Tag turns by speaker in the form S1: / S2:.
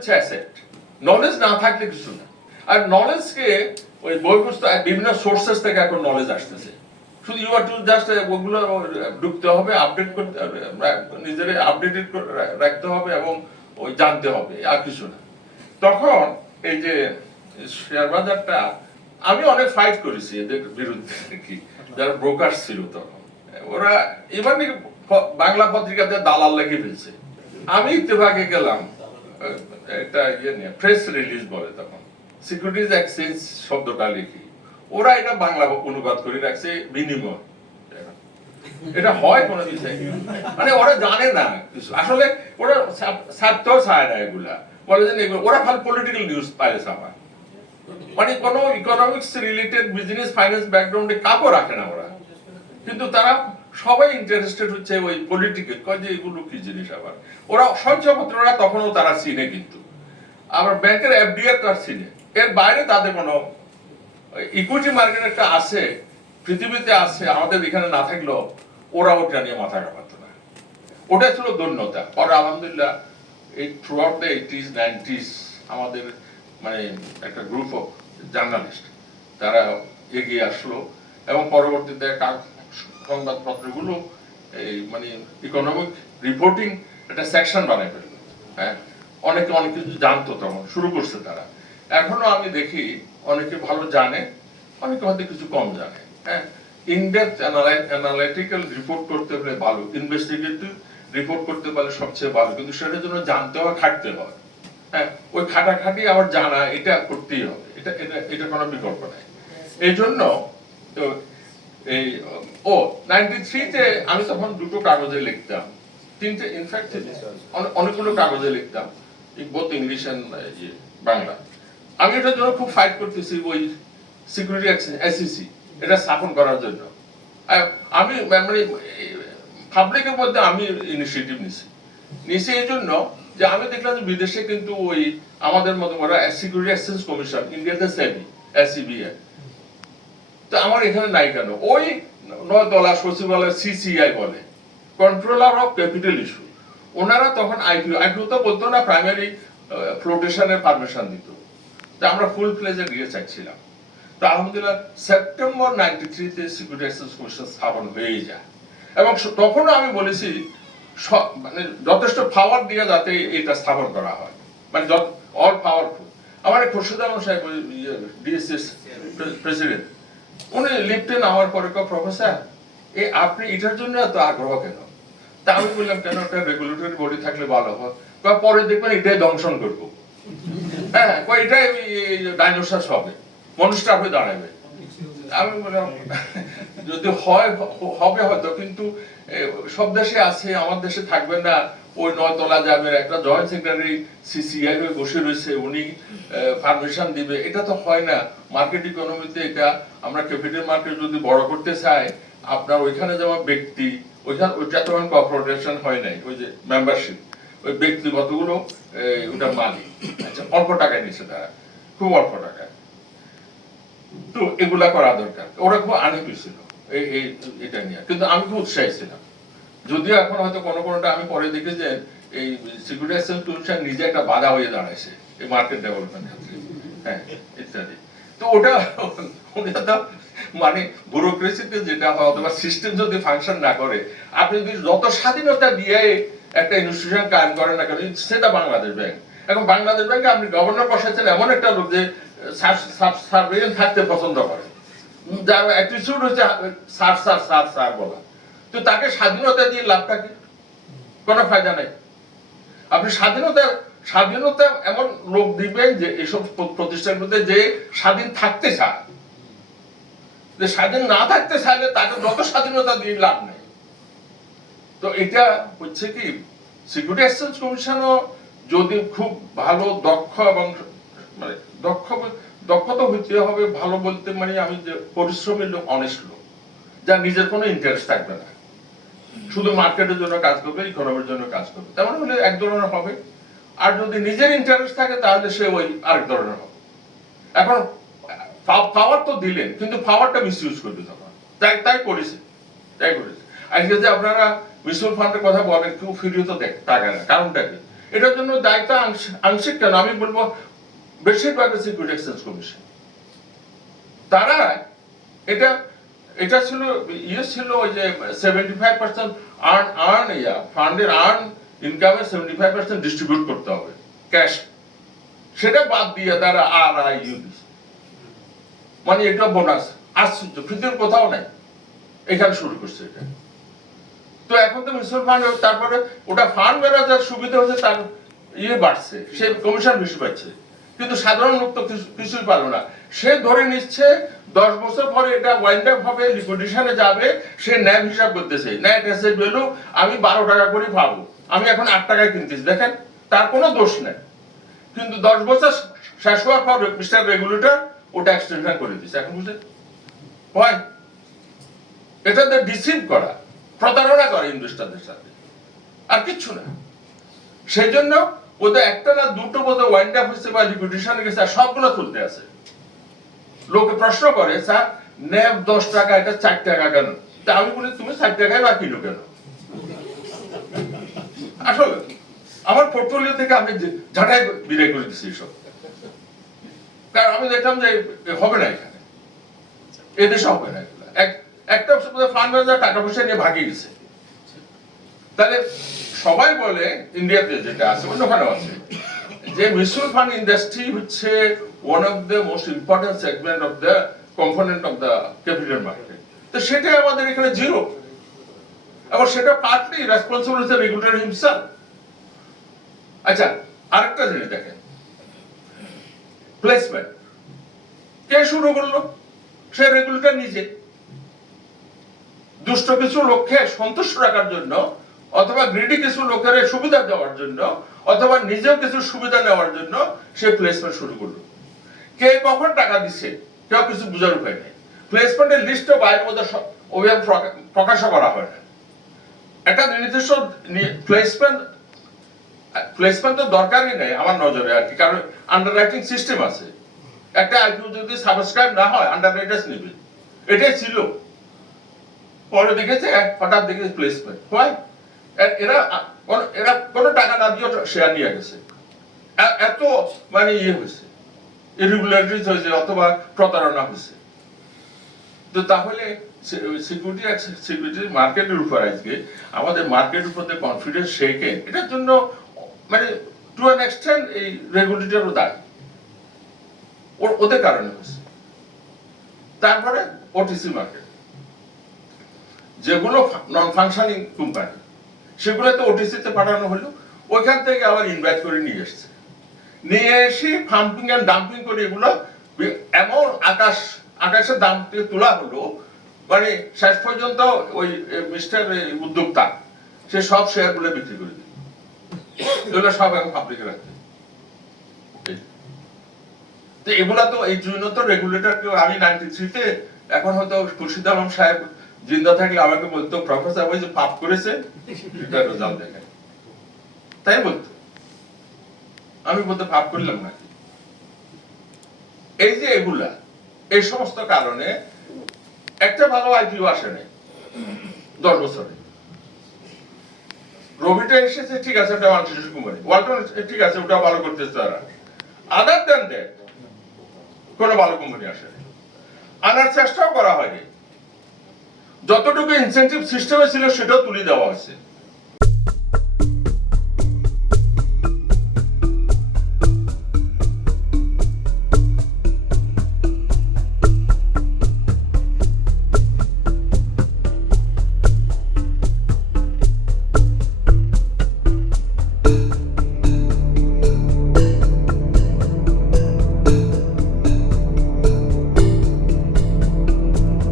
S1: হচ্ছে asset knowledge না থাকলে কিছু না। আর নলেজকে ওই বিভিন্ন সোর্সেস থেকে এখন নলেজ আসতেছে। শুধু ইউ আর টু জাস্ট ওগুলো ঢুকতে হবে আপডেট করতে হবে আপডেটেড রাখতে হবে এবং ওই জানতে হবে, আর কিছু না। তখন এই যে শেয়ার বাজারটা, আমি অনেক ফাইট করেছি এদের বিরুদ্ধে কি। যারা ব্রোকার ছিল তখন। ওরা এবার বাংলা পত্রিকাতে দালাল লেগে ফেলছে। আমি ইত্তেফাকে গেলাম একটা ইয়ে নিয়ে প্রেস রিলিজ বলে তখন। সিকিউরিটিজ এক্সচেঞ্জ শব্দটা লিখি। ওরা এটা বাংলা অনুবাদ করে রাখছে বিনিময়। এটা হয় কোনো বিষয় মানে ওরা জানে না আসলে ওরা স্বার্থও চায় না এগুলা। বলে যে ওরা খালি পলিটিক্যাল নিউজ আমার মানে কোনো ইকোনমিক্স রিলেটেড বিজনেস ফাইন্যান্স ব্যাকগ্রাউন্ডে কাকও রাখে না ওরা। কিন্তু তারা সবাই ইন্টারেস্টেড হচ্ছে ওই পলিটিক্যাল কয় যে এগুলো কি জিনিস আবার? ওরা সঞ্চয়পত্ররা তখনও তারা চিনে কিন্তু। আবার ব্যাংকের এফডিআর তার চিনে। এর বাইরে তাদের কোনো ইকুইটি মার্কেট একটা আছে, পৃথিবীতে আছে, আমাদের এখানে না থাকলেও ওরা ওটা নিয়ে মাথা কামাতো না। ওটা ছিল ধন্যতা পরে আলহামদুলিল্লাহ এই throughout the eighties nineties আমাদের মানে একটা গ্রুপ অফ জার্নালিস্ট তারা এগিয়ে আসলো এবং পরবর্তীতে সংবাদপত্রগুলো এই মানে ইকোনমিক রিপোর্টিং একটা সেকশন বানায় ফেলল। হ্যাঁ? অনেকে অনেক কিছু জানতো তখন শুরু করছে তারা। এখনও আমি দেখি অনেকে ভালো জানে অনেকে হয়তো কিছু কম জানে। হ্যাঁ? ইনডেপথ অ্যানালিটিক্যাল রিপোর্ট করতে হলে ভালো ইনভেস্টিগেটিভ রিপোর্ট করতে পারলে সবচেয়ে ভালো কিন্তু সেটার জন্য জানতে হয় খাটতে হয়। হ্যাঁ? ওই খাটাখাটি আবার জানা এটা করতেই হবে। এটা এটা এটা কোনো বিকল্প নাই। এই জন্য তো এই, ও নাইনটি থ্রিতে আমি তখন দুটো কাগজে লিখতাম। তিনটে ইনফ্যাক্ট অনেকগুলো কাগজে লিখতাম। Both English and Bangla. আমি এটার জন্য খুব ফাইট করতেছি ওই সিকিউরিটি এসিসি এটা স্থাপন করার জন্য। আমি মানে পাবলিকের মধ্যে আমি ইনিশিয়েটিভ নিছি। নিছি এই জন্য যে আমি দেখলাম যে বিদেশে কিন্তু ওই আমাদের মতো ওরা সিকিউরিটি এক্সচেঞ্জ কমিশন ইন্ডিয়াতে সেবি এসিবিআই তো আমার এখানে নাই কেন? ওই নয় তলা সচিবালয় সিসিআই বলে কন্ট্রোলার অফ ক্যাপিটাল ইস্যু ওনারা তখন আইপিও আইপিও তো বলতো না প্রাইমারি ফ্লোটেশনের পারমিশন দিত। তো আমরা ফুল ফ্লেজে গিয়ে চাইছিলাম। তো আলহামদুলিল্লাহ সেপ্টেম্বর নাইনটি থ্রিতে সিকিউরিটি কমিশন স্থাপন হয়ে যায়। এবং তখনও আমি বলেছি মানে যথেষ্ট পাওয়ার দিয়ে যাতে এটা স্থাপন করা হয়। মানে অল পাওয়ারফুল আমার খুরশিদ আলম সাহেব ইয়ে, ডিএসএস প্রেসিডেন্ট উনি লিফটেন আমার পরে প্রফেসর এই আপনি এটার জন্য এত আগ্রহ কেন? তা আমি বললাম, কেন? একটা রেগুলেটরি বডি থাকলে ভালো হয়। কয়, পরে দেখবেন এটাই দংশন করব। হ্যাঁ কয়, এটাই ডাইনোসাস হবে। মনুষ্যটা হয়ে দাঁড়াবে। আমি বললাম, যদি হয় হবে হয়তো, কিন্তু সব দেশে আছে, আমার দেশে থাকবে না। ওই নয়তলা যাবে একটা জয়েন্ট সেক্রেটারি সিসিআই হয়ে বসে রয়েছে, উনি পারমিশন দিবে। এটা তো হয় না। মার্কেট ইকোনমিতে এটা, আমরা ক্যাপিটাল মার্কেট যদি বড় করতে চাই, আপনার ওইখানে যেমন ব্যক্তি, ওইখানে ওইটা তখন কর্পোরেশন হয় নাই, ওই যে মেম্বারশিপ ওই ব্যক্তিগতগুলো ওটা মালিক। আচ্ছা অল্প টাকায় নিচ্ছে তারা। খুব অল্প টাকায়। তো এগুলা করা দরকার। ওরা খুব আনহ্যাপি ছিল। এই এটা নিয়ে। কিন্তু আমি খুব উৎসাহী ছিলাম। যদিও এখন হয়তো কোনো কোনোটা আমি পরে দেখি যে এই সিকিউরিটি এক্সচেঞ্জ কমিশন নিজে একটা বাধা হয়ে দাঁড়াইছে, এই মার্কেট ডেভেলপমেন্ট ক্ষেত্রে। হ্যাঁ ইত্যাদি। তো ওটা ওটা মানে ব্যুরোক্রেসিতে যেটা হয় অথবা সিস্টেম যদি ফাংশন না করে, আপনি যদি যত স্বাধীনতা দিয়ে একটা ইনস্টিটিউশন কায়েম করেন না কেন সেটা বাংলাদেশ ব্যাংক এখন বাংলাদেশ ব্যাংকে আপনি গভর্নর বসাচ্ছেন এমন একটা লোক যে সার্ভেলেন্স থাকতে পছন্দ করে। যার অ্যাটিটিউড হচ্ছে স্যার স্যার স্যার স্যার বলা। তো তাকে স্বাধীনতা দিয়ে লাভটা কি? কোনো ফায়দা নেই। আপনি স্বাধীনতা স্বাধীনতা এমন লোক দিবেন যে এসব প্র- প্রতিষ্ঠানগুলোতে যে স্বাধীন থাকতে চায়। যে স্বাধীন না থাকতে চাইলে তাকে যত স্বাধীনতা দিয়ে লাভ নেই। তো এটা হচ্ছে কি সিকিউরিটি এক্সচেঞ্জ কমিশনও যদি খুব ভালো দক্ষ এবং মানে দক্ষ বল- দক্ষ তো হইতে হবে, ভালো বলতে মানে আমি যে পরিশ্রমী লোক অনেস্ট লোক, যার নিজের কোনো ইন্টারেস্ট থাকবে না। শুধু মার্কেটের জন্য কাজ করবে ইকোনমির জন্য কাজ করবে। তেমন হলে এক ধরনের হবে আর যদি নিজের ইন্টারেস্ট থাকে, তাহলে সে ওই আরেক ধরনের হবে এখন পাওয়ার তো দিলেন, কিন্তু পাওয়ারটা মিসইউজ করবে তখন। তাই তাই করেছে তাই করেছে। আজকে যে আপনারা মিউচুয়াল ফান্ডের কথা বলেন কেউ ফিরিয়ে তো দেখ টাকা না। কারণটা কি? এটার জন্য দায়িত্ব আংশ- আংশিক কেন? আমি বলব, বেশিরভাগ সিকিউরিটি এক্সচেঞ্জ কমিশন তারা এটা এটা ছিল ইয়ে ছিল ওই যে seventy five percent earn earn ইয়া ফান্ডের আর্ন ইনকামের সেভেন্টি ফাইভ পার্সেন্ট ডিস্ট্রিবিউট করতে হবে ক্যাশ সেটা বাদ দিয়ে তারা আর আই ইউ মানে এটা বোনাস আশ্চর্য পৃথিবীর কোথাও নাই। এখানে শুরু করছে এটা। তো এখন তো মিউচুয়াল ফান্ড তারপরে ওটা ফান্ড ম্যানেজার সুবিধা হচ্ছে তার ইয়ে বাড়ছে, সে কমিশন বেশি পাচ্ছে। কিন্তু সাধারণ লোক তো কিছুই পারল না। সে ধরে নিচ্ছে, দশ বছর পরে এটা ওয়াইন্ড আপ হবে লিকুইডেশনে যাবে, সে ন্যায় হিসাব করতেছে। ন্যায় অ্যাসেট ভ্যালু আমি বারো টাকা করে পাবো। আমি এখন আট টাকায় কিনতেছি। দেখেন, তার কোনো দোষ নেই। কিন্তু দশ বছর শেষ হওয়ার পর মিস্টার রেগুলেটর ওটা এক্সটেনশন করে দিচ্ছে এখন বুঝলেন? হয় এটা তো ডিসিভ করা, প্রতারণা করে ইনভেস্টারদের সাথে। আর কিচ্ছু না। সেই জন্য ওদের একটা না দুটো বোধ ওয়াইন্ড আপ হয়েছে বা লিকুইডেশন গেছে আর সবগুলো তুলতে আছে। লোকে প্রশ্ন করে, স্যার, ন্যাব দশ টাকা, এটা চার টাকা কেন? তা আমি বলি, তুমি চার টাকায় বা কিলো কেন? আসলে, আমার পোর্টফোলিও থেকে আমি ঝাঁটাই বিদায় করে দিচ্ছি সব কারণ আমি দেখলাম যে হবে না এখানে। এদেশে হবে না একটা ফান্ড ম্যানেজার টাকা পয়সা নিয়ে ভাগিয়ে গেছে তাহলে সবাই বলে ইন্ডিয়াতে যেটা আছে অন্যখানে আছে। যে মিউচুয়াল ফান্ড ইন্ডাস্ট্রি হচ্ছে one of the most important segment of the component of the capital market তো সেটাই আমাদের এখানে জিরো এবং সেটা পার্টলি রেসপন্সিবল হচ্ছে রেগুলেটর হিমসেলফ আচ্ছা আরেকটা জিনিস দেখেন। প্লেসমেন্ট কে শুরু করল? সে রেগুলেটর নিজে। দুষ্ট কিছু লক্ষ্যে সন্তুষ্ট রাখার জন্য অথবা গ্রিডি কিছু লোকের সুবিধা দেওয়ার জন্য, অথবা নিজেও কিছু সুবিধা নেওয়ার জন্য সে প্লেসমেন্ট শুরু করল। কে কখন টাকা দিছে, কেউ কিছু বোঝার উপায় নেই। প্লেসমেন্টের লিস্টও বাইরের মধ্যে অভিযান প্রকা- প্রকাশও করা হয় না। একটা নির্দিষ্ট প্লেসমেন্ট প্লেসমেন্ট তো দরকারই নেই আমার নজরে আর কি, কারণ আন্ডার রাইটিং সিস্টেম আছে। একটা আইপিও যদি সাবস্ক্রাইব না হয় আন্ডার রাইটার্স নেবে। এটাই ছিল। পরে দেখেছে হঠাৎ দেখেছে প্লেসমেন্ট হয় এরা এরা কোনো টাকা শেয়ার নিয়ে গেছে। এত মানে ইয়ে হয়েছে ইরেগুলারিটিস হয়েছে অথবা প্রতারণা হয়েছে। তো তাহলে সিকিউরিটি সিকিউরিটি মার্কেটের উপর আজকে আমাদের মার্কেটের উপর কনফিডেন্স শেখে এটার জন্য মানে টু অ্যান এক্সটেন্ট এই রেগুলেটরও দায়ী। ওর- ওদের কারণে হয়েছে। তারপরে ওটিসি মার্কেট যেগুলো নন ফাংশনিং কোম্পানি সেগুলোতে ওটিসিতে পাঠানো হলো। ওইখান থেকে আবার ইনভাইট করে নিয়ে এসছে। নিয়ে এসে পাম্পিং এন্ড ডাম্পিং করে এগুলো এমন আকাশ, আকাশের দাম থেকে তোলা হলো মানে শেষ পর্যন্ত ওই মিস্টার উদ্যোক্তা, সে সব শেয়ারগুলো বিক্রি করে দিল। এগুলো সব এখন পাবলিকে রাখবে তো এগুলা তো এই জন্য তো রেগুলেটর কেউ, আমি নাইনটি থ্রিতে এখন হয়তো খুরশিদ আলম সাহেব জিন্দা থাকলে আমাকে বলতো, প্রফেসর ওই যে পাপ করেছে, এটা রেজাল্ট দেখেন তাই বলতো। আমি বলতে পাপ করলাম না এই যে এগুলা, এই সমস্ত কারণে একটা ভালো আইপিও আসে নাই দশ বছরে। রবিটা এসেছে, ঠিক আছে, ওটা আন্তর্জাতিক কোম্পানি ওয়ালটন, ঠিক আছে, ওটা ভালো করতেছে তারা। আদার দেন কোনো ভালো কোম্পানি আসে আনার চেষ্টাও করা হয়নি। যতটুকু ইনসেন্টিভ সিস্টেমে ছিল সেটাও তুলে দেওয়া হয়েছে।